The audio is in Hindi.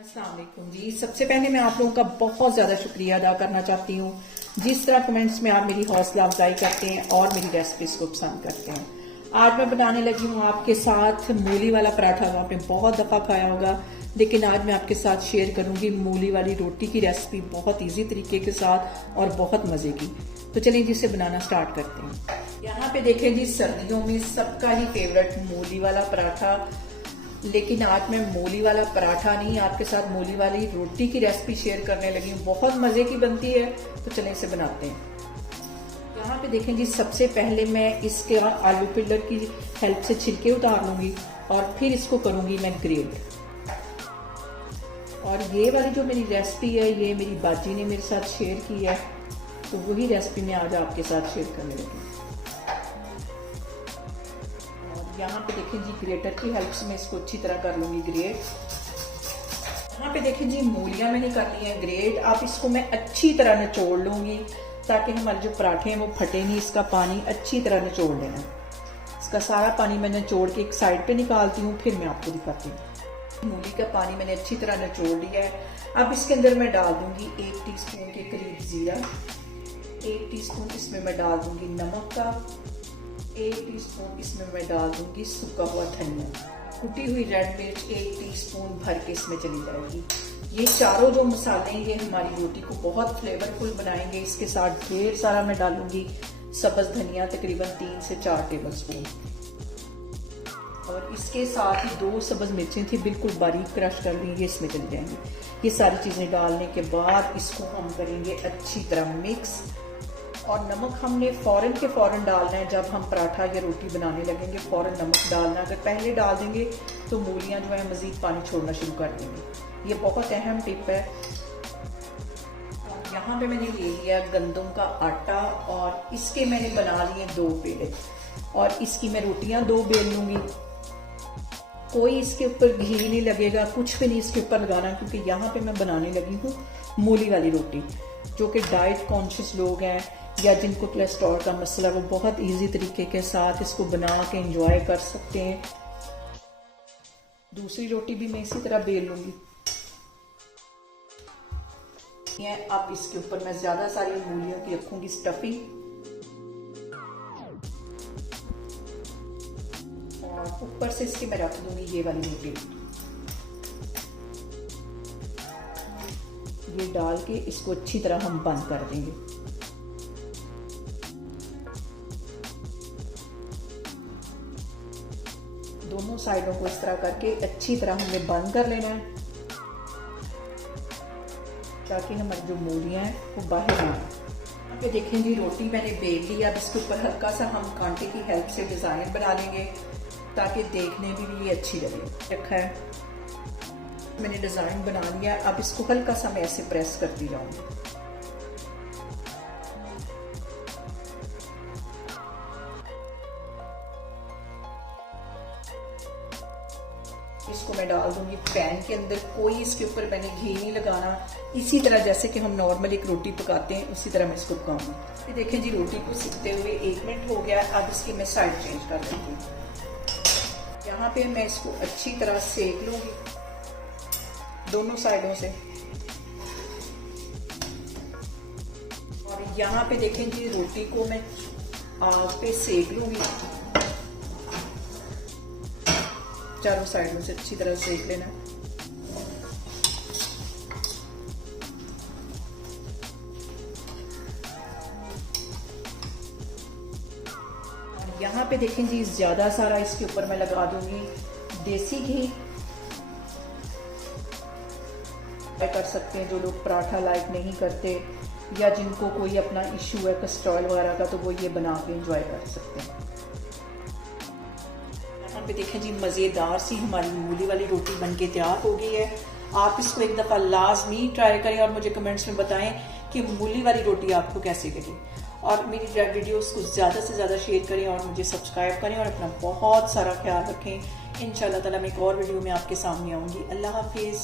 अस्सलाम वालेकुम जी। सबसे पहले मैं आप लोगों का बहुत ज़्यादा शुक्रिया अदा करना चाहती हूँ जिस तरह कमेंट्स में आप मेरी हौसला अफजाई करते हैं और मेरी रेसिपीज को पसंद करते हैं। आज मैं बनाने लगी हूँ आपके साथ मूली वाला पराठा। आपने बहुत दफ़ा खाया होगा, लेकिन आज मैं आपके साथ शेयर करूँगी मूली वाली रोटी की रेसिपी बहुत ईजी तरीके के साथ और बहुत मज़े की। तो चलिए जी, इसे बनाना स्टार्ट करते हैं। यहाँ पे देखें जी, सर्दियों में सबका ही फेवरेट मूली वाला पराठा, लेकिन आज मैं मूली वाला पराठा नहीं, आपके साथ मूली वाली रोटी की रेसिपी शेयर करने लगी हूँ। बहुत मज़े की बनती है, तो चलें इसे बनाते हैं। यहाँ पे देखें जी, सबसे पहले मैं इसके आलू पिल्लर की हेल्प से छिलके उतार लूँगी और फिर इसको करूँगी मैं ग्रेट। और ये वाली जो मेरी रेसिपी है, ये मेरी बाजी ने मेरे साथ शेयर की है, तो वही रेसिपी मैं आज आपके साथ शेयर करने लगी। यहाँ पे देखें जी, ग्रेटर की हेल्प से मैं इसको अच्छी तरह कर लूंगी ग्रेट। यहाँ पे देखें जी, मूलियाँ मैंने कर ली हैं ग्रेट। अब इसको मैं अच्छी तरह निचोड़ लूंगी ताकि हमारे जो पराठे हैं वो फटे नहीं। इसका पानी अच्छी तरह निचोड़ लेना। इसका सारा पानी मैं निचोड़ के एक साइड पे निकालती हूँ, फिर मैं आपको दिखाती हूँ। मूली का पानी मैंने अच्छी तरह निचोड़ लिया है। अब इसके अंदर मैं डाल दूंगी 1 टीस्पून के करीब जीरा, 1 टीस्पून इसमें मैं डाल दूंगी नमक का, 1 टीस्पून इसमें मैं डाल दूंगी सूखा हुआ धनिया, कुटी हुई रेड मिर्च 1 टीस्पून भर के इसमें चली जाएगी। ये चारों जो मसाले हैं ये हमारी रोटी को बहुत फ्लेवरफुल बनाएंगे। इसके साथ ढेर सारा मैं डालूंगी सब्ज धनिया, तकरीबन 3 से 4 टेबलस्पून, और इसके साथ ही 2 सब्ज मिर्चें थी बिल्कुल बारीक क्रश कर ली, ये इसमें चली जाएंगी। ये सारी चीज़ें डालने के बाद इसको हम करेंगे अच्छी तरह मिक्स। और नमक हमने फौरन के फौरन डालना है। जब हम पराठा या रोटी बनाने लगेंगे फौरन नमक डालना। अगर पहले डाल देंगे तो मूलियाँ जो है मज़ीद पानी छोड़ना शुरू कर देंगी। ये बहुत अहम टिप है। यहाँ पे मैंने ले लिया गंदम का आटा और इसके मैंने बना लिए 2 पेड़े, और इसकी मैं रोटियाँ 2 बेल लूँगी। कोई इसके ऊपर घी नहीं लगेगा, कुछ भी नहीं इसके ऊपर लगाना, क्योंकि यहाँ पे मैं बनाने लगी हूँ मूली वाली रोटी। जो कि डाइट कॉन्शियस लोग हैं या जिनको कोलेस्ट्रॉल का मसला, वो बहुत इजी तरीके के साथ इसको बना के एंजॉय कर सकते हैं। दूसरी रोटी भी मैं इसी तरह बेल लूंगी। अब इसके ऊपर मैं ज्यादा सारी मूलियों की रखूंगी स्टफिंग, और ऊपर से इसकी मैं रख दूंगी ये वाली रोटी। ये डाल के इसको अच्छी तरह हम बंद कर देंगे। दोनों साइडों को इस तरह करके अच्छी तरह हमें बंद कर लेना है ताकि हमारी जो मूलियाँ हैं वो बाहर ना आए। ये देखें जी, रोटी मैंने बेल ली। अब इसके ऊपर हल्का सा हम कांटे की हेल्प से डिज़ाइन बना लेंगे ताकि देखने में भी ये अच्छी लगे। रखा है, मैंने डिज़ाइन बना लिया। अब इसको हल्का सा मैं ऐसे प्रेस करती जाऊंगी। इसको मैं डाल दूंगी पैन के अंदर। कोई इसके ऊपर मैंने घी नहीं लगाना। इसी तरह जैसे कि हम नॉर्मल एक रोटी पकाते हैं उसी तरह मैं इसको पकाऊंगी। ये देखें जी, रोटी को सिकते हुए 1 मिनट हो गया। अब इसकी मैं साइड चेंज कर लेती हूँ। यहाँ पे मैं इसको अच्छी तरह सेक लूंगी दोनों साइडों से। और यहाँ पे देखें जी, रोटी को मैं आग पे सेक लूंगी। चारों साइडों से अच्छी तरह सेक लेना। यहाँ पे देखें जी, ज्यादा सारा इसके ऊपर मैं लगा दूंगी देसी घी। कर सकते हैं जो लोग पराठा लाइक नहीं करते या जिनको कोई अपना इश्यू है कोलेस्ट्रॉल वगैरह का, तो वो ये बना के एंजॉय कर सकते हैं। यहाँ पे देखें जी, मज़ेदार सी हमारी मूली वाली रोटी बनके तैयार हो गई है। आप इसको एक दफ़ा लाजमी ट्राई करें और मुझे कमेंट्स में बताएं कि मूली वाली रोटी आपको कैसी लगी। और मेरी वीडियोस को ज़्यादा से ज़्यादा शेयर करें और मुझे सब्सक्राइब करें, और अपना बहुत सारा ख्याल रखें। इंशाल्लाह ताला मैं एक और वीडियो में आपके सामने आऊँगी। अल्लाह हाफिज़।